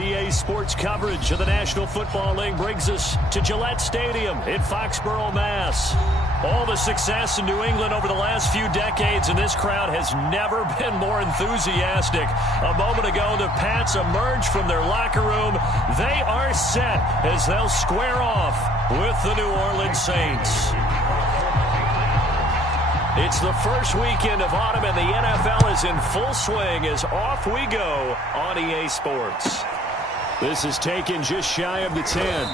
EA Sports coverage of the National Football League brings us to Gillette Stadium in Foxborough, Mass. All the success in New England over the last few decades, and this crowd has never been more enthusiastic. A moment ago, the Pats emerged from their locker room. They are set as they'll square off with the New Orleans Saints. It's the first weekend of autumn, and the NFL is in full swing as off we go on EA Sports. This is taken just shy of the 10.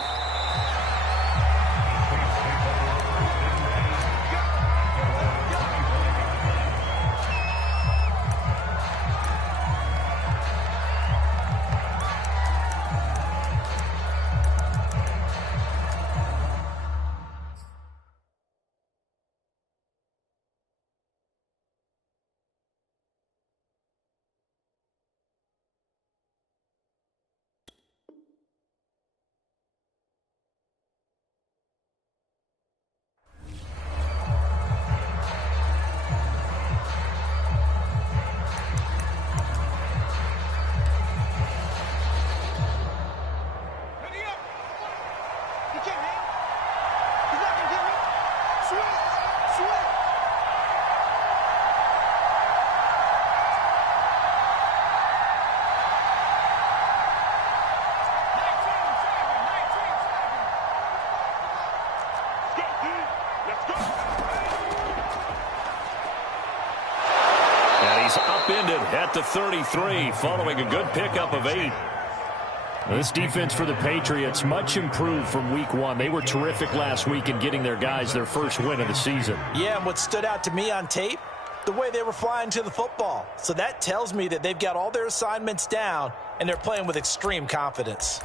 Upended at the 33 following a good pickup of 8. This defense for the Patriots much improved from week 1. They were terrific last week in getting their guys their first win of the season. Yeah, and what stood out to me on tape, the way they were flying to the football. So that tells me that they've got all their assignments down and they're playing with extreme confidence.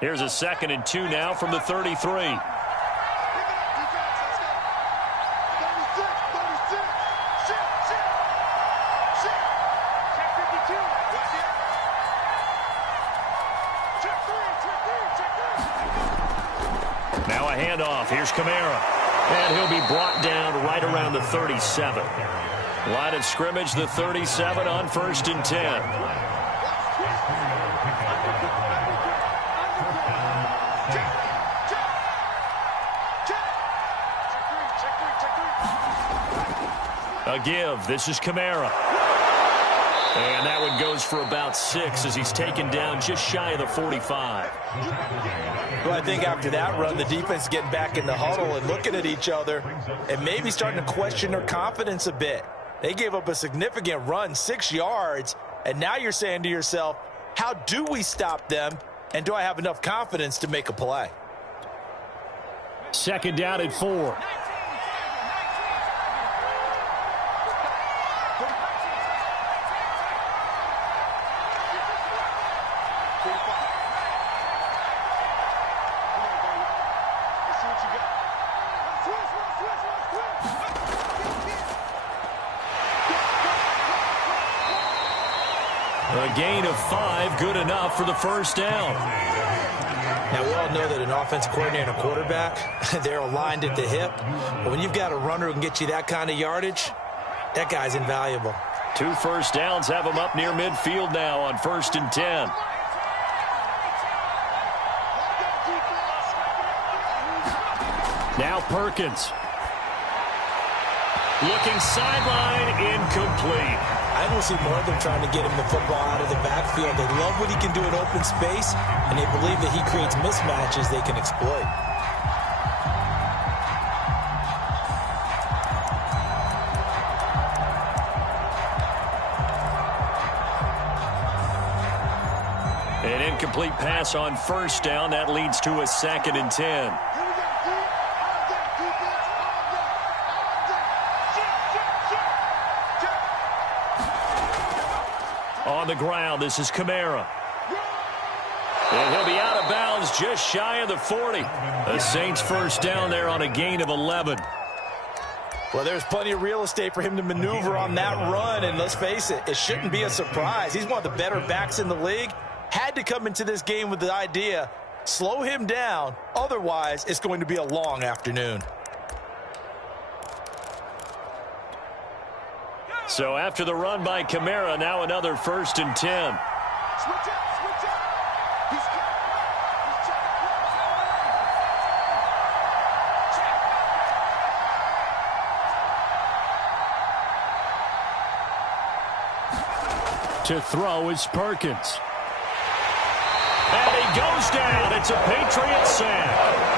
Here's a 2nd and 2 now from the 33. Now a handoff. Here's Kamara. And he'll be brought down right around the 37. Line of scrimmage, the 37 on 1st and 10. A give. This is Kamara. And that one goes for about 6 as he's taken down just shy of the 45. Well, I think after that run, the defense getting back in the huddle and looking at each other and maybe starting to question their confidence a bit. They gave up a significant run, 6 yards, and now you're saying to yourself, how do we stop them, and do I have enough confidence to make a play? 2nd down at 4. A gain of 5, good enough for the first down. Now, we all know that an offensive coordinator and a quarterback, they're aligned at the hip. But when you've got a runner who can get you that kind of yardage, that guy's invaluable. 2 first downs have him up near midfield now on 1st and 10. Now Perkins. Looking sideline, incomplete. I don't see more of them trying to get him the football out of the backfield. They love what he can do in open space, and they believe that he creates mismatches they can exploit. An incomplete pass on 1st down. That leads to a 2nd and 10. On the ground, this is Kamara. And he'll be out of bounds just shy of the 40. The Saints first down there on a gain of 11. Well, there's plenty of real estate for him to maneuver on that run, and let's face it, it shouldn't be a surprise. He's one of the better backs in the league. Had to come into this game with the idea, slow him down, otherwise it's going to be a long afternoon. So after the run by Kamara, now another 1st and 10. Switch up, switch up. He's to throw is Perkins. And he goes down. It's a Patriots sack.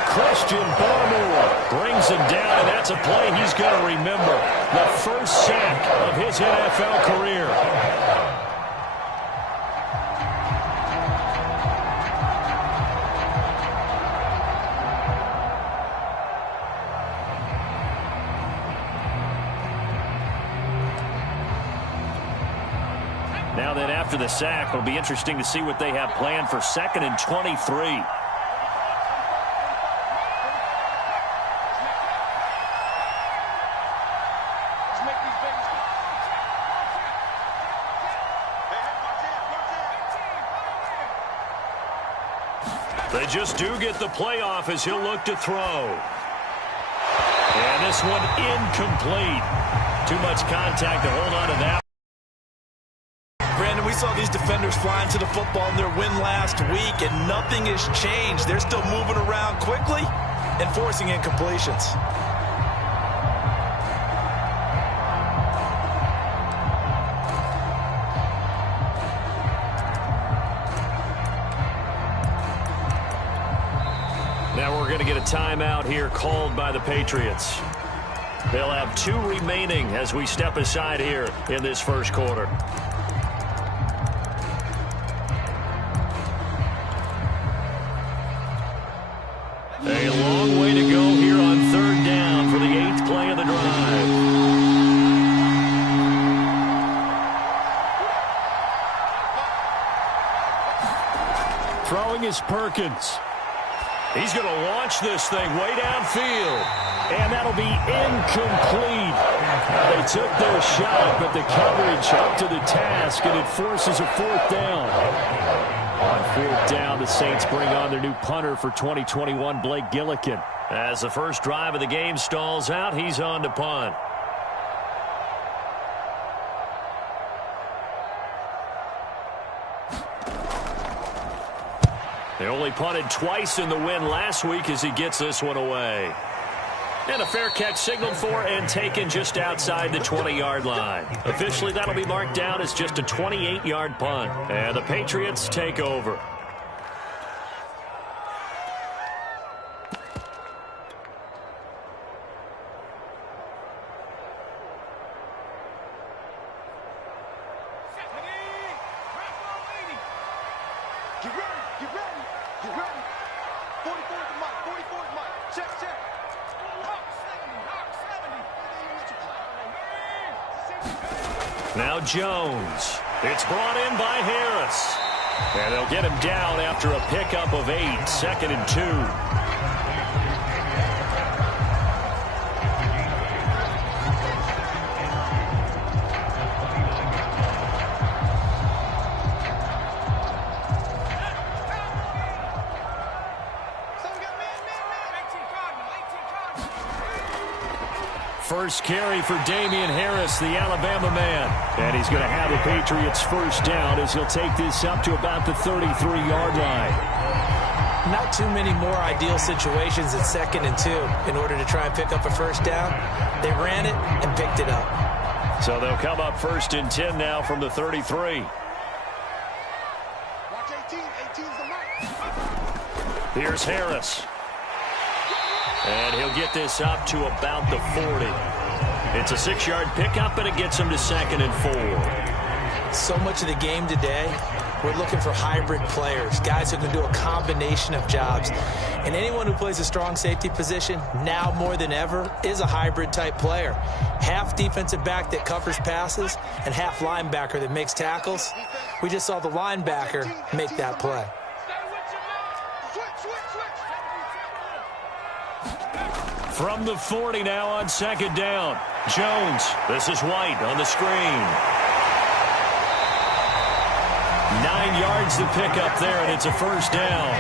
Christian Barmore brings him down, and that's a play he's going to remember. The first sack of his NFL career. Now then, after the sack, it'll be interesting to see what they have planned for 2nd and 23. They just do get the playoff as he'll look to throw. And this one incomplete. Too much contact to hold on to that. Brandon, we saw these defenders flying to the football in their win last week, and nothing has changed. They're still moving around quickly and forcing incompletions. Now we're going to get a timeout here called by the Patriots. They'll have 2 remaining as we step aside here in this first quarter. A long way to go here on 3rd down for the 8th play of the drive. Throwing is Perkins. He's going to launch this thing way downfield. And that'll be incomplete. They took their shot, but the coverage up to the task, and it forces a 4th down. On 4th down, the Saints bring on their new punter for 2021, Blake Gillikin. As the first drive of the game stalls out, he's on to punt. They only punted twice in the win last week as he gets this one away. And a fair catch signaled for and taken just outside the 20-yard line. Officially, that'll be marked down as just a 28-yard punt. And the Patriots take over. Get ready, get ready, get ready. 44's the mic, 44's the mic. Check, check. Now Jones. It's brought in by Harris. And they'll get him down after a pickup of 8, 2nd and 2. First carry for Damian Harris, the Alabama man. And he's going to have the Patriots first down as he'll take this up to about the 33-yard line. Not too many more ideal situations at 2nd and 2 in order to try and pick up a first down. They ran it and picked it up. So they'll come up 1st and 10 now from the 33. Watch 18, 18's the mic. Here's Harris. And he'll get this up to about the 40. It's a 6-yard pickup, and it gets him to 2nd and 4. So much of the game today, we're looking for hybrid players, guys who can do a combination of jobs. And anyone who plays a strong safety position, now more than ever, is a hybrid-type player. Half defensive back that covers passes and half linebacker that makes tackles. We just saw the linebacker make that play. From the 40 now on 2nd down. Jones. This is White on the screen. 9 yards to pick up there, and it's a first down.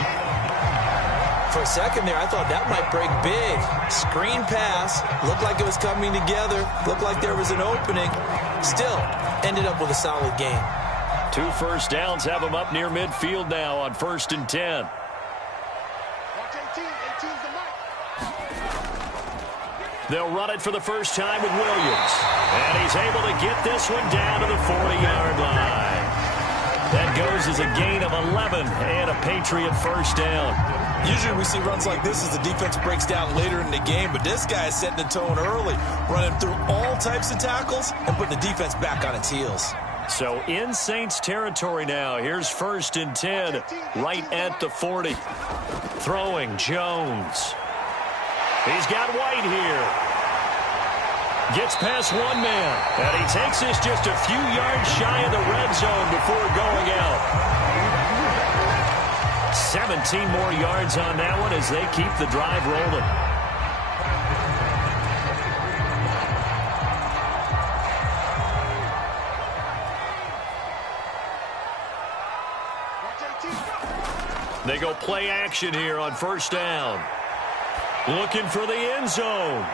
For a second there, I thought that might break big. Screen pass. Looked like it was coming together. Looked like there was an opening. Still, ended up with a solid gain. 2 first downs have them up near midfield now on 1st and 10. Watch 18. 18's the mic. They'll run it for the first time with Williams. And he's able to get this one down to the 40-yard line. That goes as a gain of 11 and a Patriot first down. Usually we see runs like this as the defense breaks down later in the game, but this guy is setting the tone early, running through all types of tackles and putting the defense back on its heels. So in Saints territory now. Here's 1st and 10 right at the 40. Throwing Jones. He's got White here. Gets past one man. And he takes this just a few yards shy of the red zone before going out. 17 more yards on that one as they keep the drive rolling. They go play action here on 1st down. Looking for the end zone.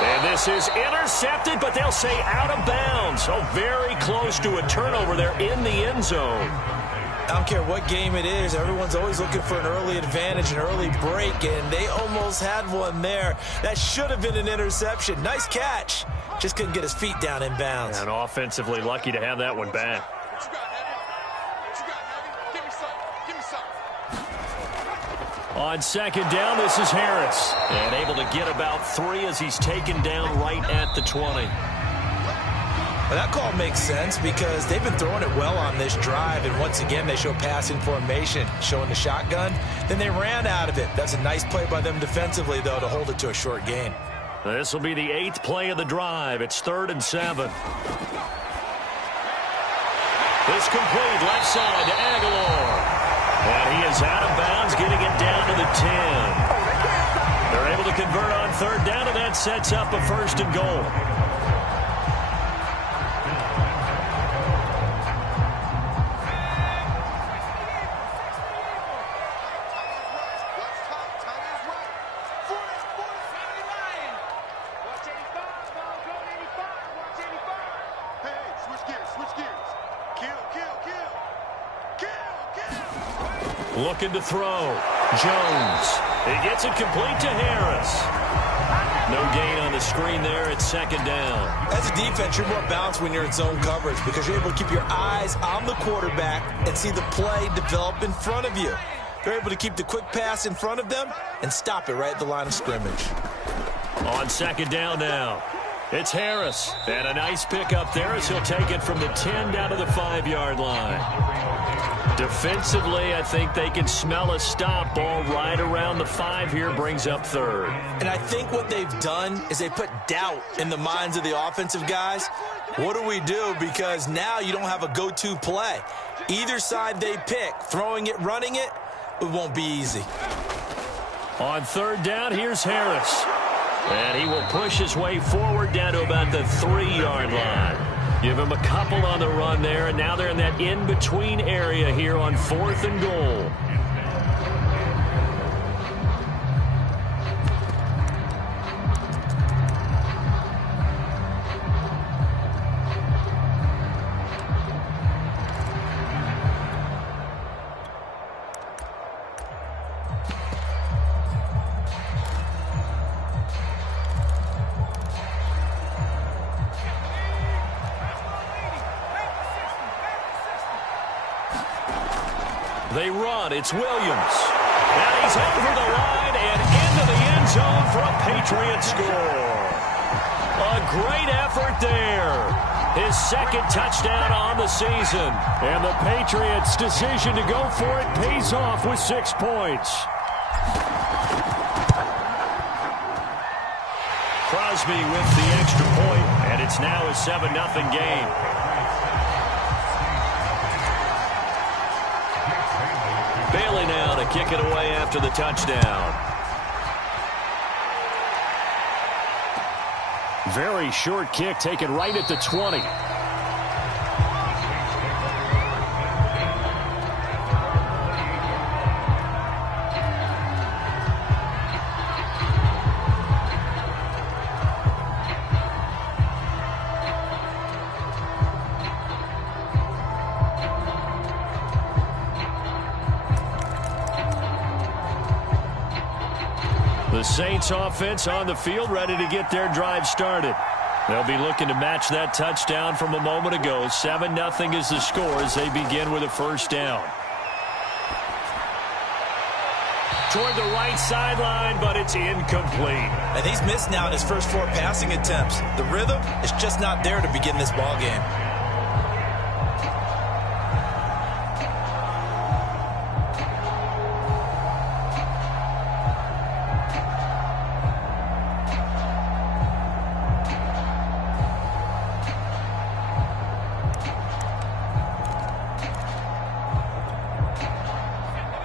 And this is intercepted, but they'll say out of bounds. So very close to a turnover there in the end zone. I don't care what game it is. Everyone's always looking for an early advantage, an early break, and they almost had one there. That should have been an interception. Nice catch. Just couldn't get his feet down in bounds. And offensively lucky to have that one back. What you got, Heavy? What you got, Heavy? Give me some. Give me some. On 2nd down, this is Harris. And able to get about 3 as he's taken down right at the 20. Well, that call makes sense because they've been throwing it well on this drive, and once again they show passing formation, showing the shotgun. Then they ran out of it. That's a nice play by them defensively, though, to hold it to a short gain. This will be the 8th play of the drive. It's 3rd and 7. This complete left side to Aguilar. And he is out of bounds, getting it down to the 10. They're able to convert on 3rd down, and that sets up a 1st and goal. Looking to throw. Jones. He gets it complete to Harris. No gain on the screen there at 2nd down. As a defense, you're more balanced when you're in zone coverage because you're able to keep your eyes on the quarterback and see the play develop in front of you. They're able to keep the quick pass in front of them and stop it right at the line of scrimmage. On 2nd down now. It's Harris. And a nice pickup there as he'll take it from the 10 down to the 5-yard line. Defensively, I think they can smell a stop. Ball right around the 5 here, brings up 3rd. And I think what they've done is they put doubt in the minds of the offensive guys. What do we do? Because now you don't have a go-to play. Either side they pick, throwing it, running it, it won't be easy. On 3rd down, here's Harris. And he will push his way forward down to about the 3-yard line. Give him a couple on the run there, and now they're in that in-between area here on 4th and goal. They run. It's Williams. And he's over the line and into the end zone for a Patriot score. A great effort there. His 2nd touchdown on the season. And the Patriots' decision to go for it pays off with 6 points. Crosby with the extra point, and it's now a 7-0 game. Bailey now to kick it away after the touchdown. Very short kick taken right at the 20. The Saints offense on the field, ready to get their drive started. They'll be looking to match that touchdown from a moment ago. 7-0 is the score as they begin with a first down. Toward the right sideline, but it's incomplete. And he's missed now in his first 4 passing attempts. The rhythm is just not there to begin this ball game.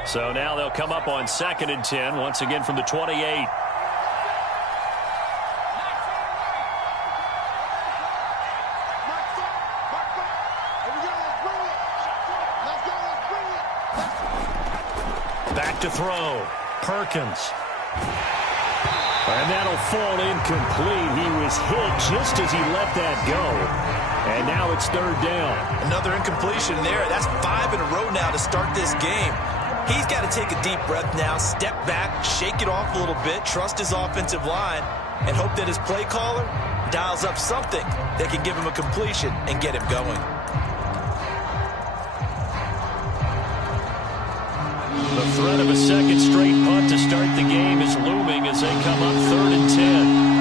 So now they'll come up on 2nd and 10, once again from the 28. Back to throw. Perkins. And that'll fall incomplete. He was hit just as he let that go. And now it's 3rd down. Another incompletion there. That's 5 in a row now to start this game. He's got to take a deep breath now, step back, shake it off a little bit, trust his offensive line, and hope that his play caller dials up something that can give him a completion and get him going. The threat of a second straight punt to start the game is looming as they come up 3rd and 10.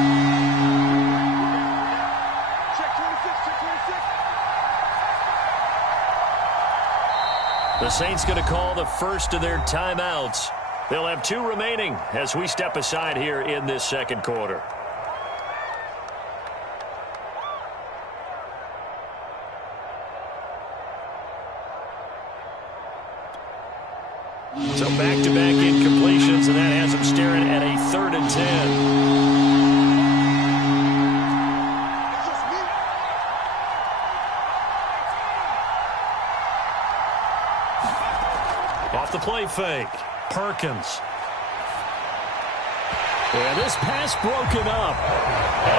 The Saints going to call the first of their timeouts. They'll have 2 remaining as we step aside here in this second quarter. So back-to-back incompletions, and that has them staring at a 3rd and 10. Off the play fake. Perkins. And this pass broken up.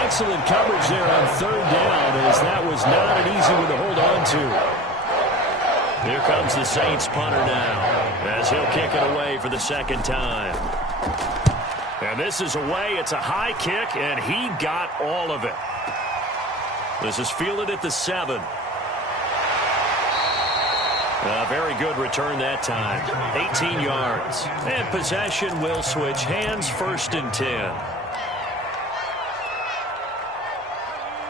Excellent coverage there on 3rd down, as that was not an easy one to hold on to. Here comes the Saints punter now, as he'll kick it away for the 2nd time. And this is away. It's a high kick, and he got all of it. This is fielded at the 7. A very good return that time. 18 yards. And possession will switch hands, 1st and 10.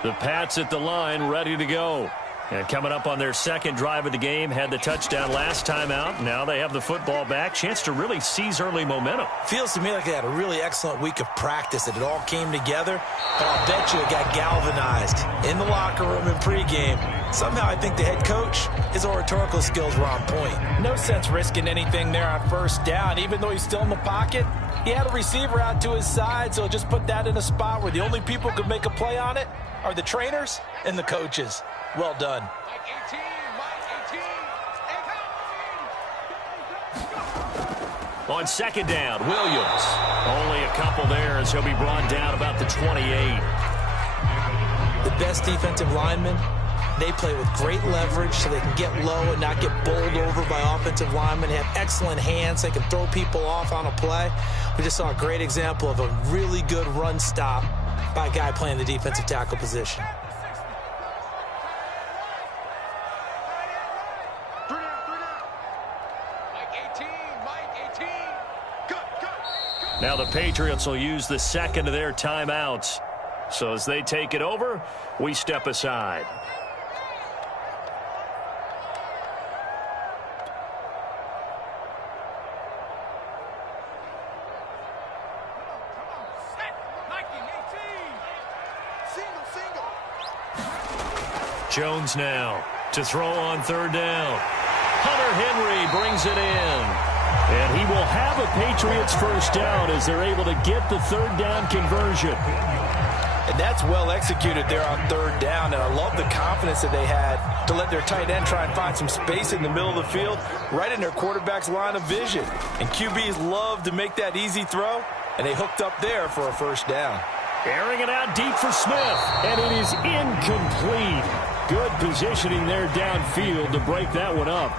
The Pats at the line, ready to go. And coming up on their 2nd drive of the game, had the touchdown last time out. Now they have the football back. Chance to really seize early momentum. Feels to me like they had a really excellent week of practice, and it all came together. But I'll bet you it got galvanized in the locker room in pregame. Somehow I think the head coach, his oratorical skills were on point. No sense risking anything there on 1st down. Even though he's still in the pocket, he had a receiver out to his side, so just put that in a spot where the only people who could make a play on it are the trainers and the coaches. Well done. On 2nd down, Williams. Only a couple there as he'll be brought down about the 28. The best defensive linemen, they play with great leverage so they can get low and not get bowled over by offensive linemen. They have excellent hands. They can throw people off on a play. We just saw a great example of a really good run stop by a guy playing the defensive tackle position. Now the Patriots will use the 2nd of their timeouts. So as they take it over, we step aside. Jones now to throw on 3rd down. Hunter Henry brings it in. And he will have a Patriots 1st down as they're able to get the 3rd down conversion. And that's well executed there on 3rd down. And I love the confidence that they had to let their tight end try and find some space in the middle of the field, right in their quarterback's line of vision. And QBs love to make that easy throw, and they hooked up there for a 1st down. Airing it out deep for Smith, and it is incomplete. Good positioning there downfield to break that one up.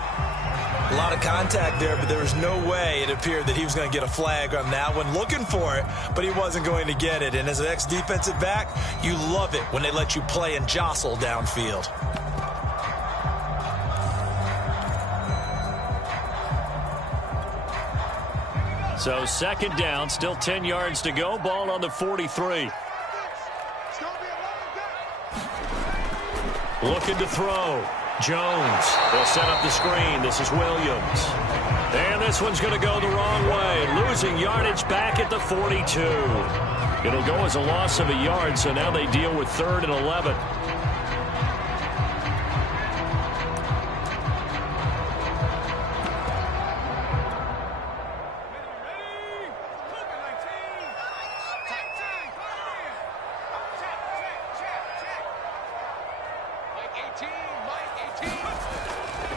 A lot of contact there, but there was no way it appeared that he was going to get a flag on that one. Looking for it, but he wasn't going to get it. And as an ex-defensive back, you love it when they let you play and jostle downfield. So second down, still 10 yards to go. Ball on the 43. Looking to throw. Jones. They'll set up the screen. This is Williams. And this one's going to go the wrong way. Losing yardage back at the 42. It'll go as a loss of a yard, so now they deal with 3rd and 11.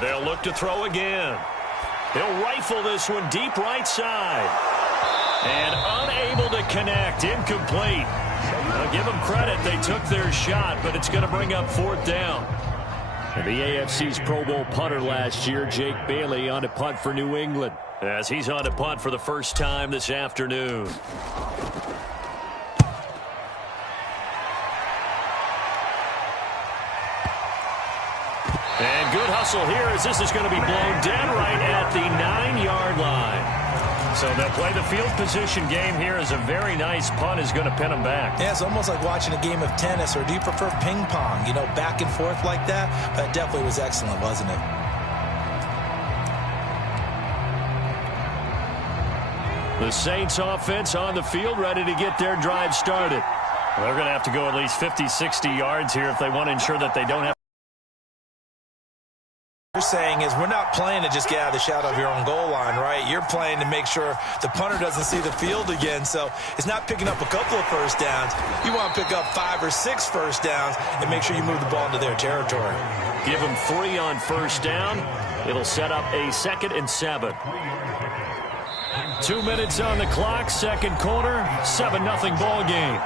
They'll look to throw again. He'll rifle this one deep right side. And unable to connect. Incomplete. I'll give them credit. They took their shot, but it's going to bring up 4th down. And the AFC's Pro Bowl punter last year, Jake Bailey, on a punt for New England, as he's on a punt for the first time this afternoon. And good hustle here as this is going to be blown dead right at the 9-yard line. So they'll play the field position game here as a very nice punt is going to pin them back. Yeah, it's almost like watching a game of tennis, or do you prefer ping pong? You know, back and forth like that? That definitely was excellent, wasn't it? The Saints offense on the field ready to get their drive started. They're going to have to go at least 50, 60 yards here if they want to ensure that they don't have. You're saying is we're not playing to just get out of the shadow of your own goal line, right? You're playing to make sure the punter doesn't see the field again. So it's not picking up a couple of first downs. You want to pick up 5 or 6 first downs and make sure you move the ball into their territory. Give them 3 on first down. It'll set up a 2nd and 7. 2 minutes on the clock, second quarter, 7-0 ball game.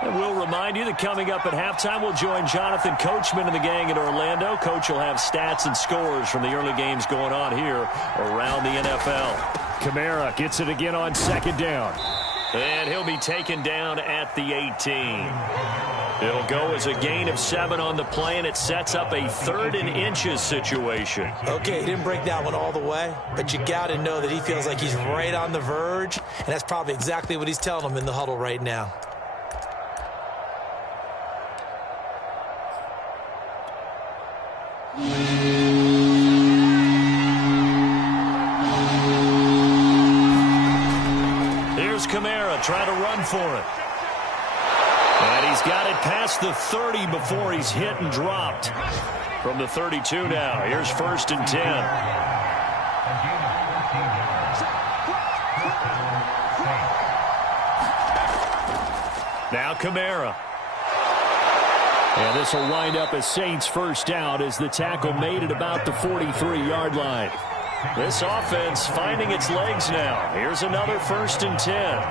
And we'll remind you that coming up at halftime, we'll join Jonathan Coachman and the gang in Orlando. Coach will have stats and scores from the early games going on here around the NFL. Kamara gets it again on second down. And he'll be taken down at the 18. It'll go as a gain of 7 on the play, and it sets up a 3rd and inches situation. Okay, he didn't break that one all the way, but you got to know that he feels like he's right on the verge, and that's probably exactly what he's telling them in the huddle right now. Here's Kamara trying to run for it. And he's got it past the 30 before he's hit and dropped. From the 32 now. Here's 1st and 10. Now Kamara. And this will wind up as Saints first down as the tackle made at about the 43-yard line. This offense finding its legs now. Here's another 1st and 10.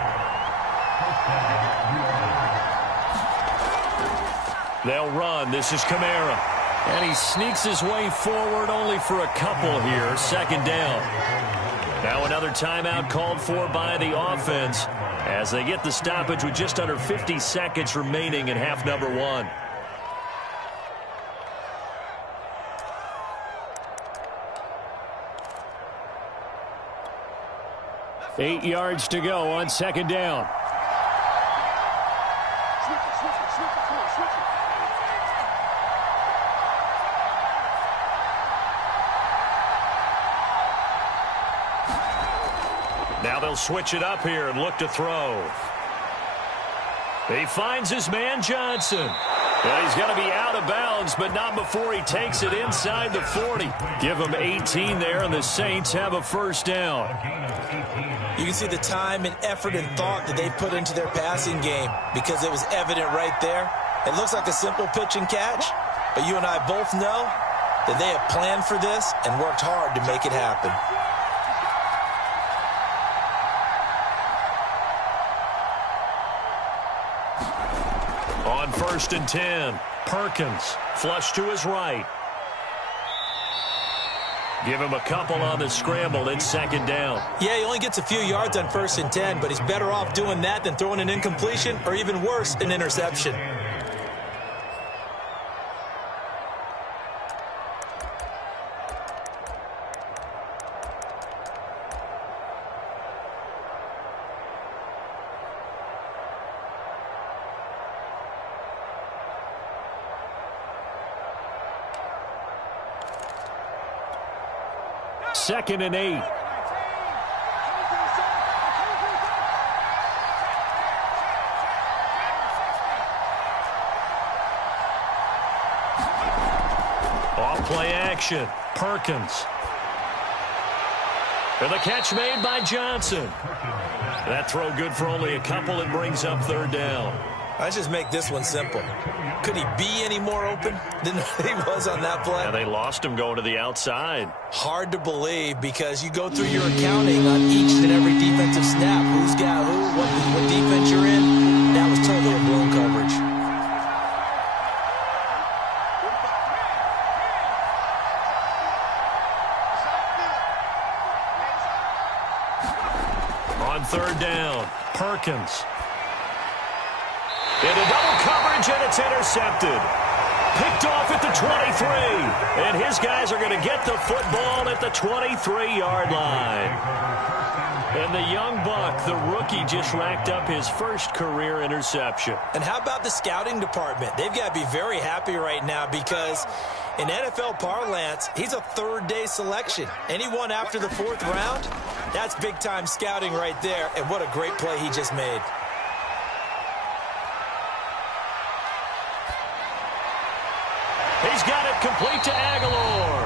They'll run. This is Kamara. And he sneaks his way forward only for a couple here. 2nd down. Now another timeout called for by the offense as they get the stoppage with just under 50 seconds remaining in half number 1. Eight yards to go on 2nd down. Now they'll switch it up here and look to throw. He finds his man Johnson. And he's going to be out of bounds, but not before he takes it inside the 40. Give him 18 there, and the Saints have a 1st down. You can see the time and effort and thought that they put into their passing game because it was evident right there. It looks like a simple pitch and catch, but you and I both know that they have planned for this and worked hard to make it happen. On 1st and 10, Perkins, flush to his right. Give him a couple on the scramble. It's 2nd down. Yeah, he only gets a few yards on 1st and 10, but he's better off doing that than throwing an incompletion or even worse, an interception. Second and 8. Off play action. Perkins. And the catch made by Johnson. That throw good for only a couple. It brings up 3rd down. Let's just make this one simple. Could he be any more open than he was on that play? Yeah, they lost him going to the outside. Hard to believe because you go through your accounting on each and every defensive snap. Who's got who, what defense you're in. That was totally a blown coverage. On 3rd down, Perkins. Into double coverage, and it's intercepted. Picked off at the 23. And his guys are going to get the football at the 23-yard line. And the young buck, the rookie, just racked up his first career interception. And how about the scouting department? They've got to be very happy right now because in NFL parlance, he's a 3rd-day selection. Anyone after the 4th round, that's big-time scouting right there. And what a great play he just made. He's got it complete to Aguilar.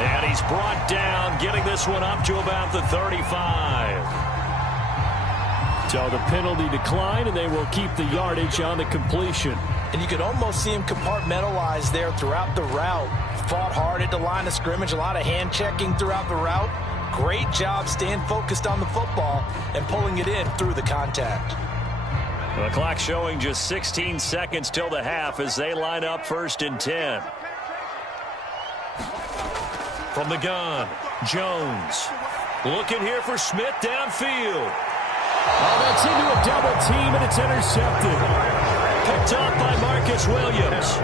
And he's brought down, getting this one up to about the 35. So the penalty declined, and they will keep the yardage on the completion. And you could almost see him compartmentalize there throughout the route. Fought hard at the line of scrimmage, a lot of hand checking throughout the route. Great job staying focused on the football and pulling it in through the contact. The clock showing just 16 seconds till the half as they line up 1st and 10. From the gun, Jones. Looking here for Smith downfield. Oh, that's into a double team, and it's intercepted. Picked off by Marcus Williams.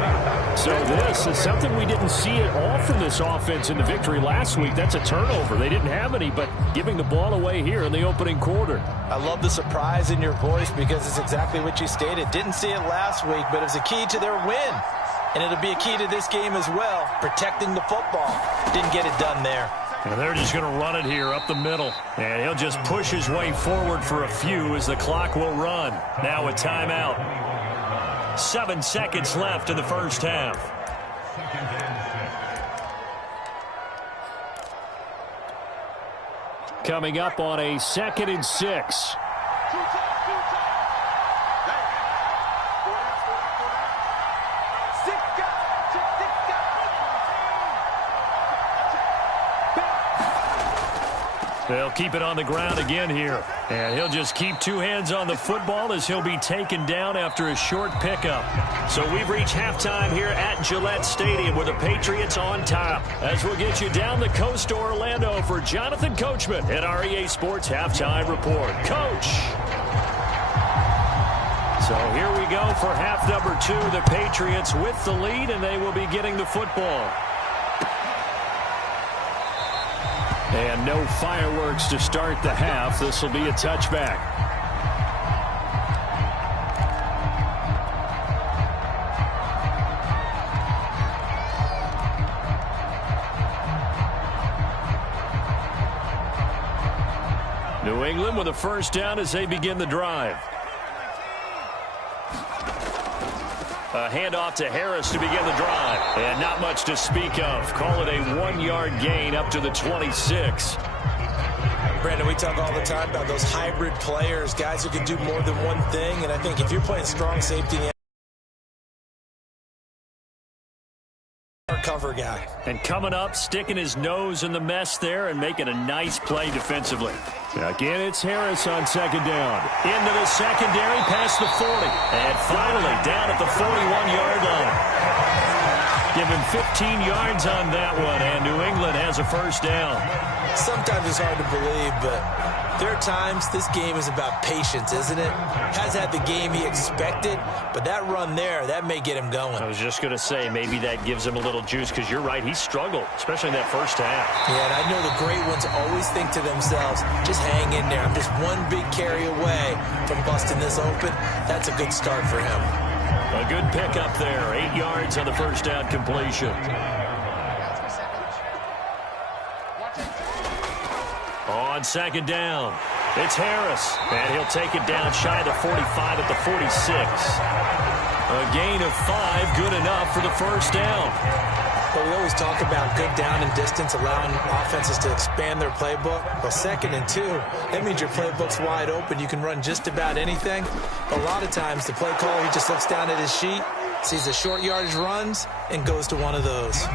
So this is something we didn't see at all from this offense in the victory last week. That's a turnover. They didn't have any, but giving the ball away here in the opening quarter. I love the surprise in your voice because it's exactly what you stated. Didn't see it last week, but it was a key to their win. And it'll be a key to this game as well, protecting the football. Didn't get it done there. And they're just going to run it here up the middle. And he'll just push his way forward for a few as the clock will run. Now a timeout. 7 seconds left in the first half. Coming up on a 2nd and 6. They'll keep it on the ground again here. And he'll just keep 2 hands on the football as he'll be taken down after a short pickup. So we've reached halftime here at Gillette Stadium with the Patriots on top. As we'll get you down the coast to Orlando for Jonathan Coachman at our EA Sports Halftime Report. Coach! So here we go for half number 2. The Patriots with the lead, and they will be getting the football. And no fireworks to start the half. This will be a touchback. New England with a first down as they begin the drive. A handoff to Harris to begin the drive. And not much to speak of. Call it a 1-yard gain up to the 26. Brandon, we talk all the time about those hybrid players, guys who can do more than one thing. And I think if you're playing strong safety in the cover guy. And coming up, sticking his nose in the mess there and making a nice play defensively. Again, it's Harris on second down. Into the secondary, past the 40. And finally, down at the 41-yard line. Give him 15 yards on that one, and New England has a first down. Sometimes it's hard to believe, but there are times this game is about patience, isn't it? Has had the game he expected, but that run there, that may get him going. I was just going to say, maybe that gives him a little juice, because you're right, he struggled, especially in that first half. Yeah, and I know the great ones always think to themselves, just hang in there. I'm just one big carry away from busting this open. That's a good start for him. A good pickup there, 8 yards on the first down completion. On second down, it's Harris, and he'll take it down shy of the 45 at the 46. A gain of 5, good enough for the first down. But we always talk about good down and distance, allowing offenses to expand their playbook. Well, 2nd and 2, that means your playbook's wide open. You can run just about anything. A lot of times, the play caller, he just looks down at his sheet, sees the short yardage runs, and goes to one of those.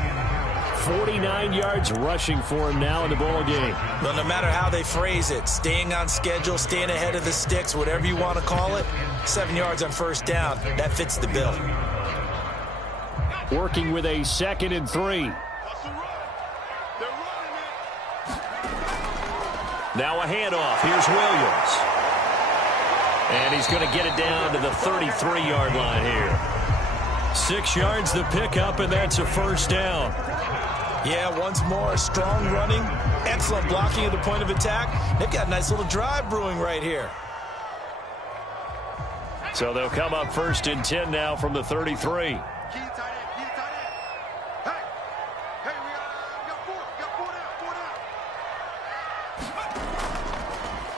49 yards rushing for him now in the ball game. Well, no matter how they phrase it, staying on schedule, staying ahead of the sticks, whatever you want to call it, 7 yards on first down, that fits the bill. Working with a 2nd and 3. Now a handoff. Here's Williams. And he's going to get it down to the 33-yard line here. 6 yards the pickup, and that's a first down. Yeah, once more, strong running, excellent blocking at the point of attack. They've got a nice little drive brewing right here. So they'll come up 1st and 10 now from the 33.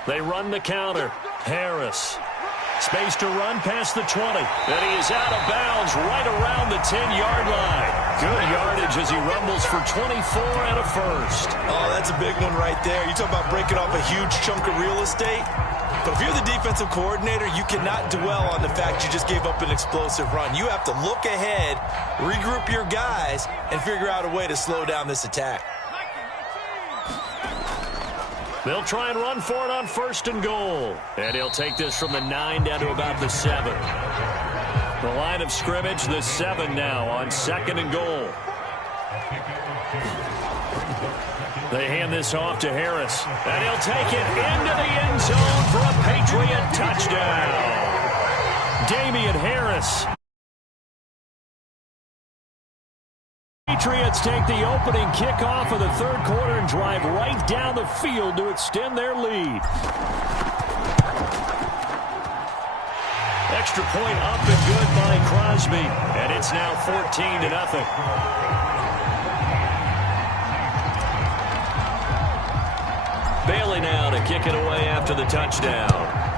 They run the counter. Harris. Space to run past the 20. And he is out of bounds right around the 10-yard line. Good yardage as he rumbles for 24 and a first. Oh, that's a big one right there. You talk about breaking off a huge chunk of real estate. But if you're the defensive coordinator, you cannot dwell on the fact you just gave up an explosive run. You have to look ahead, regroup your guys, and figure out a way to slow down this attack. They'll try and run for it on 1st and goal. And he'll take this from the 9 down to about the 7. The line of scrimmage, the 7 now on 2nd and goal. They hand this off to Harris. And he'll take it into the end zone for a Patriot touchdown. Damian Harris. Patriots take the opening kickoff of the 3rd quarter and drive right down the field to extend their lead. Extra point up and good by Crosby. And it's now 14-0. Bailey now to kick it away after the touchdown.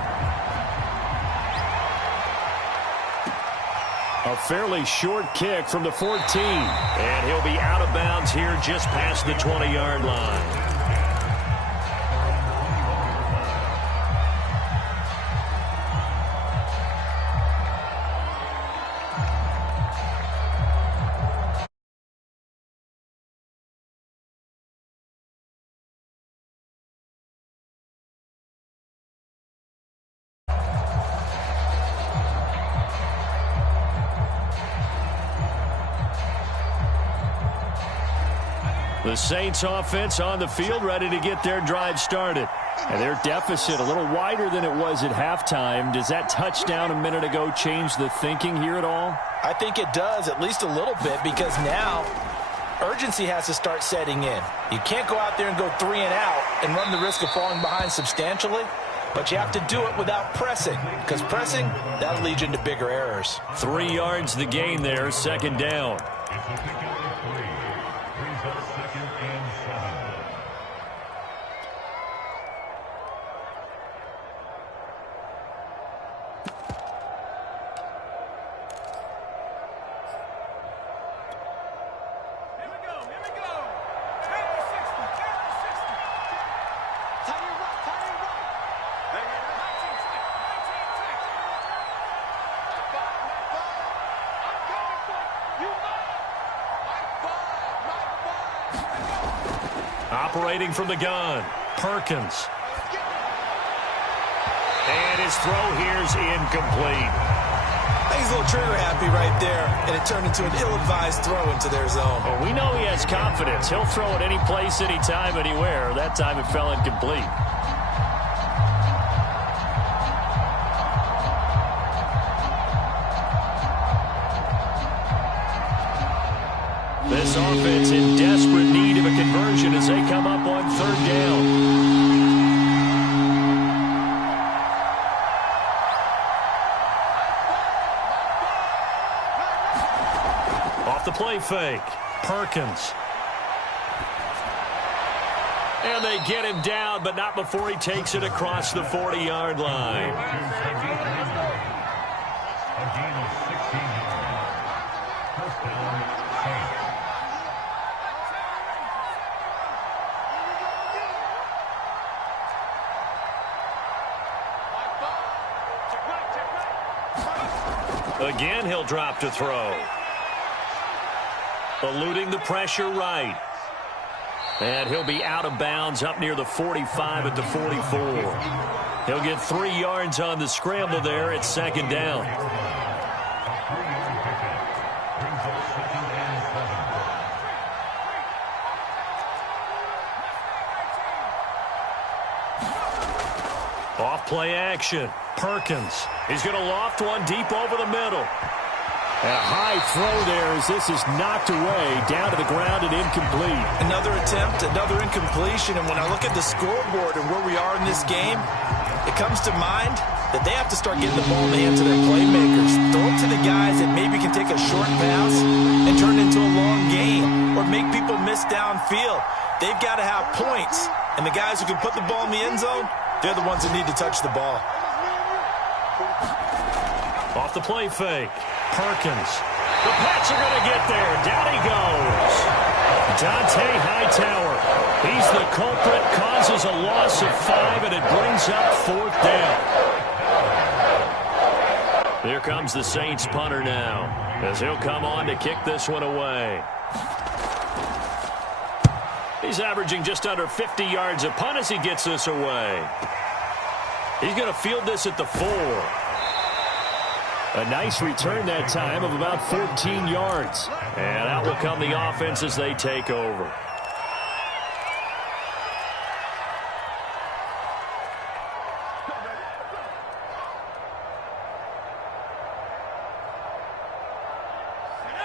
A fairly short kick from the 14. And he'll be out of bounds here just past the 20-yard line. The Saints offense on the field ready to get their drive started. And their deficit a little wider than it was at halftime. Does that touchdown a minute ago change the thinking here at all? I think it does, at least a little bit, because now urgency has to start setting in. You can't go out there and go 3 and out and run the risk of falling behind substantially, but you have to do it without pressing, because pressing, that'll lead you into bigger errors. 3 yards the gain there, 2nd down. Operating from the gun, Perkins. And his throw here's incomplete. I think he's a little trigger happy right there, and it turned into an ill-advised throw into their zone. Well, we know he has confidence. He'll throw it any place, anytime, anywhere. That time it fell incomplete. This offense in desperate need of a conversion as they come up on third down. Off the play fake, Perkins. And they get him down, but not before he takes it across the 40-yard line. Again, he'll drop to throw. Eluding the pressure right. And he'll be out of bounds up near the 45 at the 44. He'll get 3 yards on the scramble there at second down. Off play action. Perkins. He's going to loft one deep over the middle. And a high throw there as this is knocked away down to the ground and incomplete. Another attempt, another incompletion. And when I look at the scoreboard and where we are in this game, it comes to mind that they have to start getting the ball in the hands of their playmakers. Throw it to the guys that maybe can take a short pass and turn it into a long game or make people miss downfield. They've got to have points. And the guys who can put the ball in the end zone, they're the ones that need to touch the ball. Off the play fake. Perkins. The Pats are going to get there. Down he goes. Dante Hightower. He's the culprit. Causes a loss of 5, and it brings up fourth down. Here comes the Saints punter now, as he'll come on to kick this one away. He's averaging just under 50 yards a punt as he gets this away. He's going to field this at the 4. A nice return that time of about 14 yards. And out will come the offense as they take over.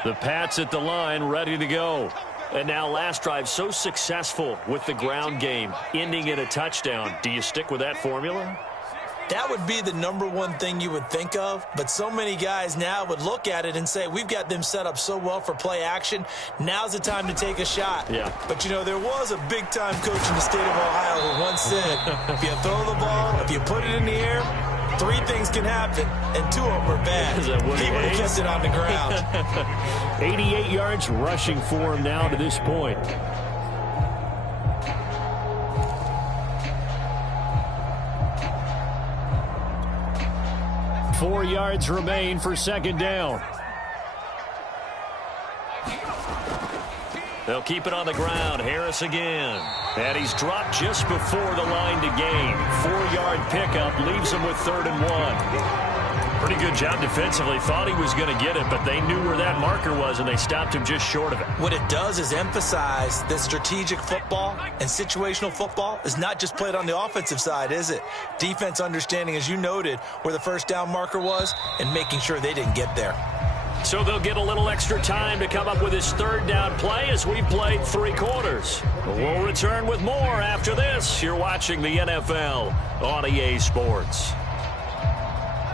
The Pats at the line, ready to go. And now last drive so successful with the ground game, ending in a touchdown. Do you stick with that formula? That would be the number one thing you would think of, but so many guys now would look at it and say, we've got them set up so well for play action, now's the time to take a shot. Yeah. But, you know, there was a big-time coach in the state of Ohio who once said, if you throw the ball, if you put it in the air, 3 things can happen, and 2 of them are bad. Is that he would have kept it on the ground. 88 yards rushing for him now to this point. Four yards remain for second down. They'll keep it on the ground. Harris again. And he's dropped just before the line to gain. 4-yard pickup leaves him with 3rd and 1. Pretty good job defensively. Thought he was going to get it, but they knew where that marker was, and they stopped him just short of it. What it does is emphasize that strategic football and situational football is not just played on the offensive side, is it? Defense understanding, as you noted, where the first down marker was and making sure they didn't get there. So they'll get a little extra time to come up with his 3rd down play as we've played 3 quarters. We'll return with more after this. You're watching the NFL on EA Sports.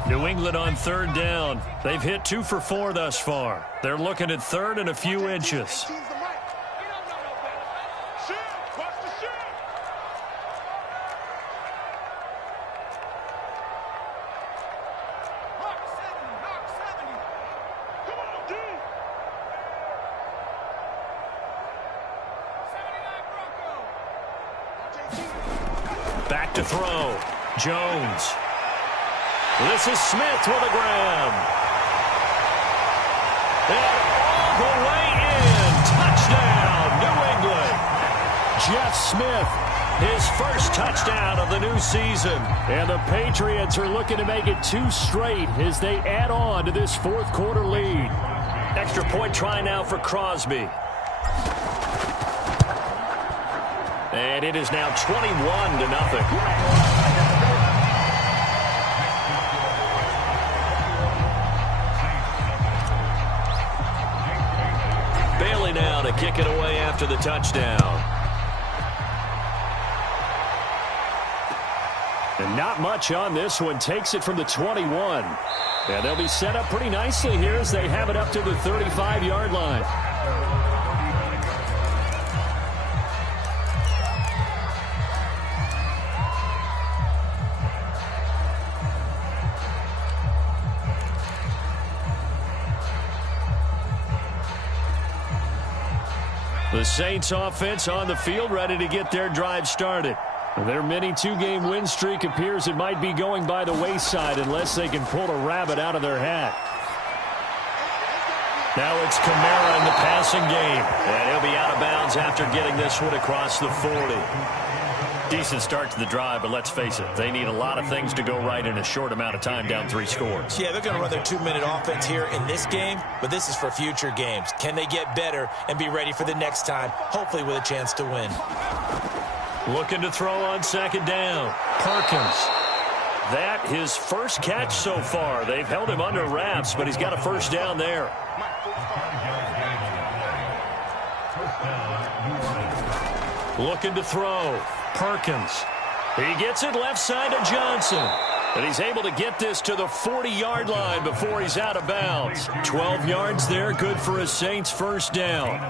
New England on 3rd down. They've hit 2 for 4 thus far. They're looking at 3rd and a few inches. Back to throw. Jones. This is Smith with a grab. And all the way in. Touchdown, New England. Jeff Smith, his first touchdown of the new season. And the Patriots are looking to make it 2 straight as they add on to this fourth quarter lead. Extra point try now for Crosby. And it is now 21-0. Bailey now to kick it away after the touchdown. And not much on this one. Takes it from the 21. And they'll be set up pretty nicely here as they have it up to the 35-yard line. The Saints offense on the field, ready to get their drive started. Their mini 2-game win streak appears it might be going by the wayside unless they can pull a rabbit out of their hat. Now it's Kamara in the passing game. And he'll be out of bounds after getting this one across the 40. Decent start to the drive, but let's face it, they need a lot of things to go right in a short amount of time, down 3 scores. Yeah, they're going to run their 2-minute offense here in this game, but this is for future games. Can they get better and be ready for the next time, hopefully with a chance to win? Looking to throw on second down. Perkins. That his first catch so far. They've held him under wraps, but he's got a first down there. Looking to throw. Perkins. He gets it left side to Johnson. And he's able to get this to the 40-yard line before he's out of bounds. 12 yards there, good for a Saints first down.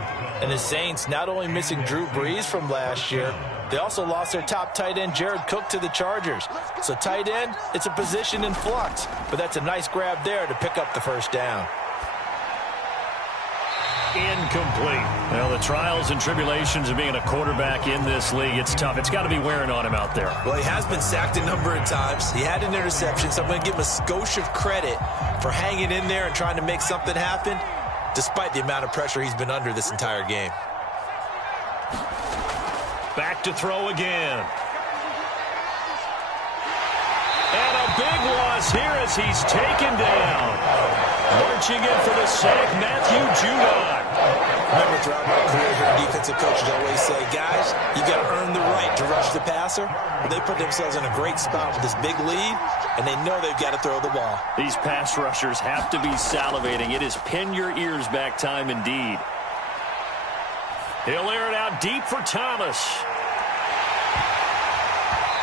And the Saints not only missing Drew Brees from last year, they also lost their top tight end, Jared Cook, to the Chargers. So tight end, it's a position in flux. But that's a nice grab there to pick up the first down. Incomplete. Well, the trials and tribulations of being a quarterback in this league, it's tough. It's got to be wearing on him out there. Well, he has been sacked a number of times. He had an interception, so I'm going to give him a skosh of credit for hanging in there and trying to make something happen, despite the amount of pressure he's been under this entire game. Back to throw again. And a big loss here as he's taken down. Marching in for the sack, Matthew Judon. Remember, throughout my career here, defensive coaches always say, guys, you got to earn the right to rush the passer. Well, they put themselves in a great spot with this big lead, and they know they've got to throw the ball. These pass rushers have to be salivating. It is pin your ears back time indeed. He'll air it out deep for Thomas.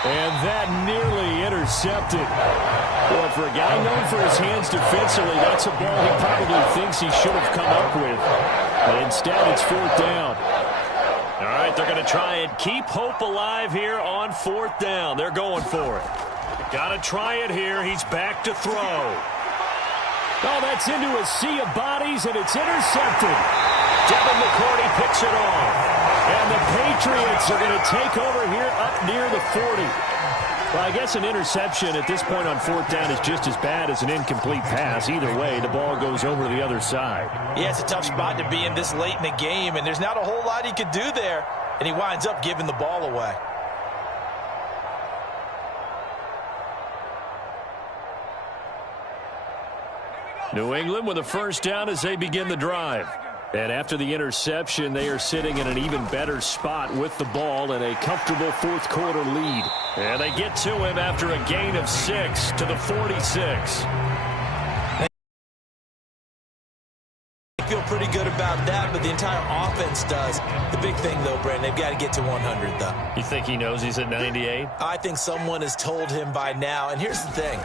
And that nearly intercepted. Well, for a guy known for his hands defensively, that's a ball he probably thinks he should have come up with. But instead, it's fourth down. All right, they're going to try and keep hope alive here on fourth down. They're going for it. Got to try it here. He's back to throw. Oh, that's into a sea of bodies, and it's intercepted. Devin McCourty picks it off. And the Patriots are going to take over here up near the 40. Well, I guess an interception at this point on fourth down is just as bad as an incomplete pass. Either way, the ball goes over to the other side. Yeah, it's a tough spot to be in this late in the game, and there's not a whole lot he could do there, and he winds up giving the ball away. New England with a first down as they begin the drive. And after the interception, they are sitting in an even better spot with the ball and a comfortable fourth quarter lead. And they get to him after a gain of 6 to the 46. I feel pretty good about that, but the entire offense does. The big thing, though, Brandon, they've got to get to 100, though. You think he knows he's at 98? I think someone has told him by now. And here's the thing.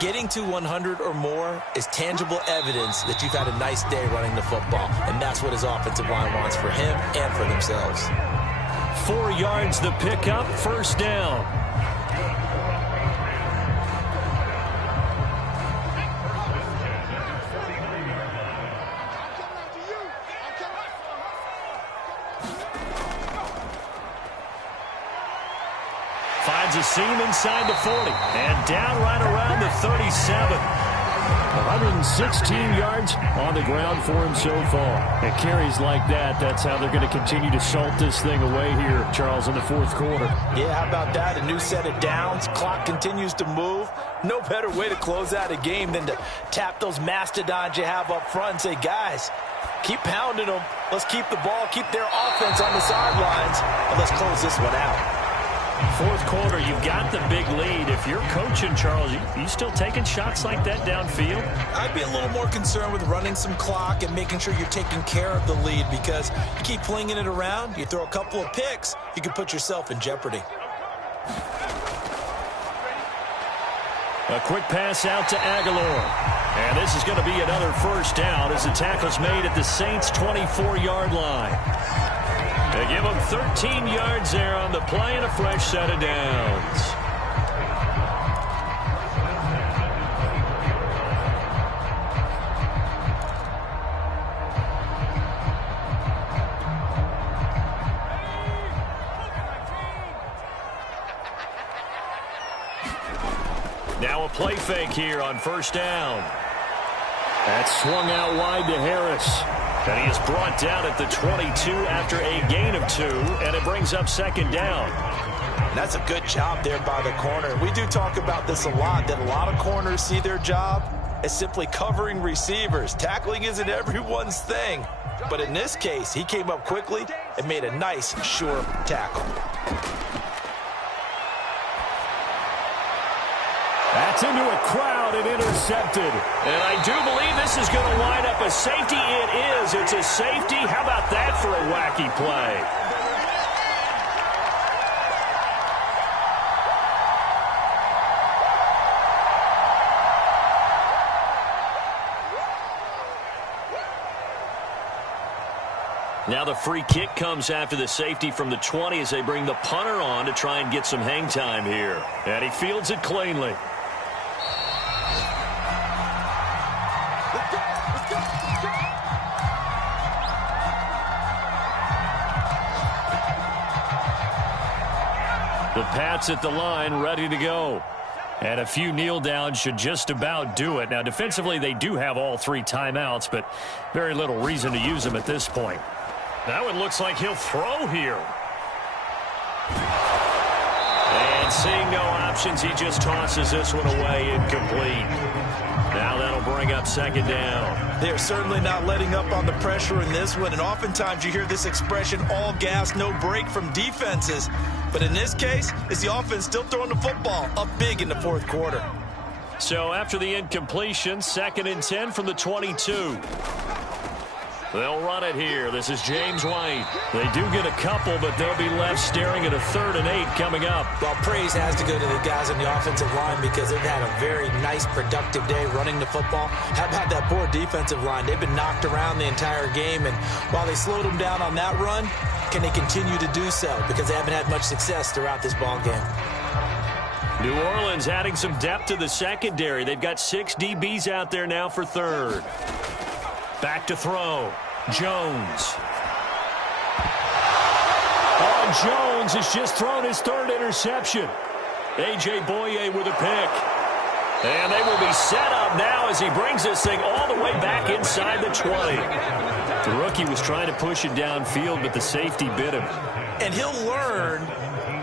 Getting to 100 or more is tangible evidence that you've had a nice day running the football. And that's what his offensive line wants for him and for themselves. 4 yards the pickup, first down. Finds a seam inside the 40. And down right around the 37. 116 yards on the ground for him so far. And carries like that, that's how they're going to continue to salt this thing away here, Charles, in the fourth quarter. Yeah, how about that? A new set of downs. Clock continues to move. No better way to close out a game than to tap those mastodons you have up front and say, guys, keep pounding them. Let's keep the ball, keep their offense on the sidelines, and let's close this one out. Fourth quarter, you've got the big lead. If you're coaching, Charles, you still taking shots like that downfield? I'd be a little more concerned with running some clock and making sure you're taking care of the lead, because you keep flinging it around, you throw a couple of picks, you can put yourself in jeopardy. A quick pass out to Aguilar. And this is going to be another first down as the tackle's made at the Saints' 24-yard line. They give them 13 yards there on the play and a fresh set of downs. Now a play fake here on first down. That's swung out wide to Harris. And he is brought down at the 22 after a gain of 2, and it brings up second down. That's a good job there by the corner. We do talk about this a lot, that a lot of corners see their job as simply covering receivers. Tackling isn't everyone's thing. But in this case, he came up quickly and made a nice, sure tackle. That's into a crowd and intercepted. And I do believe this is going to wind up a safety. It is. It's a safety. How about that for a wacky play? Now the free kick comes after the safety from the 20 as they bring the punter on to try and get some hang time here. And he fields it cleanly. The Pats at the line, ready to go. And a few kneel downs should just about do it. Now, defensively, they do have all 3 timeouts, but very little reason to use them at this point. Now it looks like he'll throw here. And seeing no options, he just tosses this one away, incomplete. Now that'll bring up second down. They're certainly not letting up on the pressure in this one, and oftentimes you hear this expression, all gas, no break from defenses. But in this case, it's the offense still throwing the football up big in the fourth quarter. So after the incompletion, 2nd and 10 from the 22. They'll run it here. This is James White. They do get a couple, but they'll be left staring at a 3rd and 8 coming up. Well, praise has to go to the guys on the offensive line because they've had a very nice, productive day running the football. How about that poor defensive line? They've been knocked around the entire game, and while they slowed them down on that run, can they continue to do so? Because they haven't had much success throughout this ball game. New Orleans adding some depth to the secondary. They've got 6 DBs out there now for 3rd. Back to throw. Jones. Oh, Jones has just thrown his 3rd interception. A.J. Boye with a pick. And they will be set up now as he brings this thing all the way back inside the 20. The rookie was trying to push it downfield, but the safety bit him. And he'll learn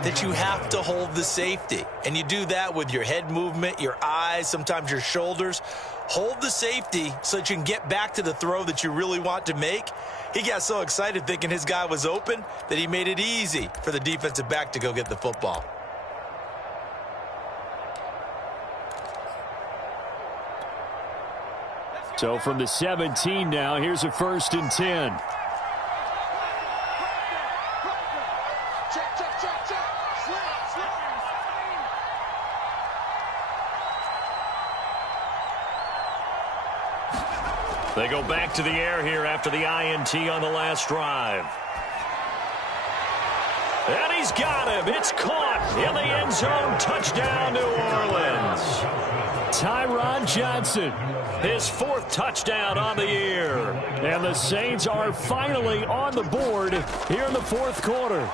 that you have to hold the safety. And you do that with your head movement, your eyes, sometimes your shoulders. Hold the safety so that you can get back to the throw that you really want to make. He got so excited thinking his guy was open that he made it easy for the defensive back to go get the football. So from the 17 now, here's a 1st and 10. They go back to the air here after the INT on the last drive. And he's got him. It's caught in the end zone. Touchdown, New Orleans. Tyron Johnson, his 4th touchdown on the year. And the Saints are finally on the board here in the fourth quarter.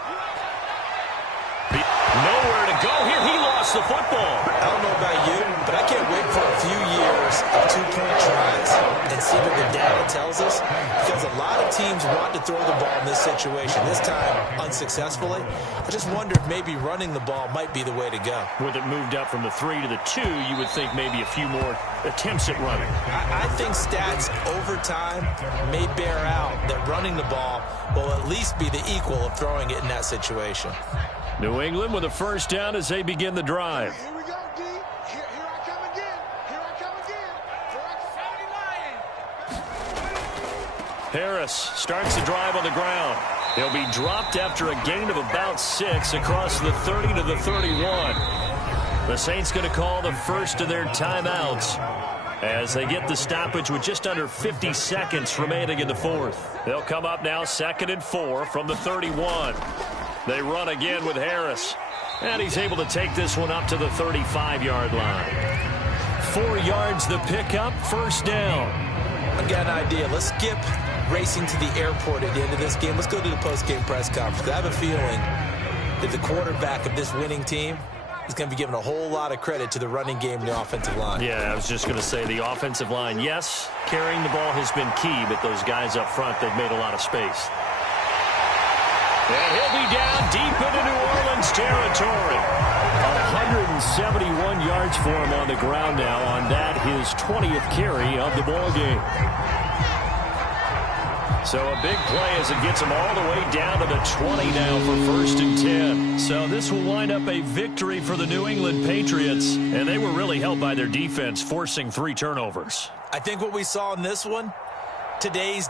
Nowhere to go here. He lost the football. I don't know about you, but I can't wait for a few years of two-point tries and see what the data tells us? Because a lot of teams want to throw the ball in this situation. This time, unsuccessfully. I just wonder if maybe running the ball might be the way to go. With it moved up from the 3 to the 2, you would think maybe a few more attempts at running. I think stats over time may bear out that running the ball will at least be the equal of throwing it in that situation. New England with a first down as they begin the drive. Here we go, D. Here I come again. Here I come again. Harris starts the drive on the ground. He'll be dropped after a gain of about 6 across the 30 to the 31. The Saints going to call the first of their timeouts as they get the stoppage with just under 50 seconds remaining in the fourth. They'll come up now 2nd and 4 from the 31. They run again with Harris. And he's able to take this one up to the 35-yard line. 4 yards the pickup, first down. I've got an idea. Let's skip racing to the airport at the end of this game. Let's go to the post-game press conference. I have a feeling that the quarterback of this winning team is going to be given a whole lot of credit to the running game and the offensive line. Yeah, I was just going to say the offensive line, yes, carrying the ball has been key, but those guys up front, they've made a lot of space. And he'll be down deep into New Orleans territory. 171 yards for him on the ground now on that, his 20th carry of the ball game. So a big play as it gets him all the way down to the 20 now for 1st and 10. So this will wind up a victory for the New England Patriots, and they were really helped by their defense, forcing 3 turnovers. I think what we saw in this one, today's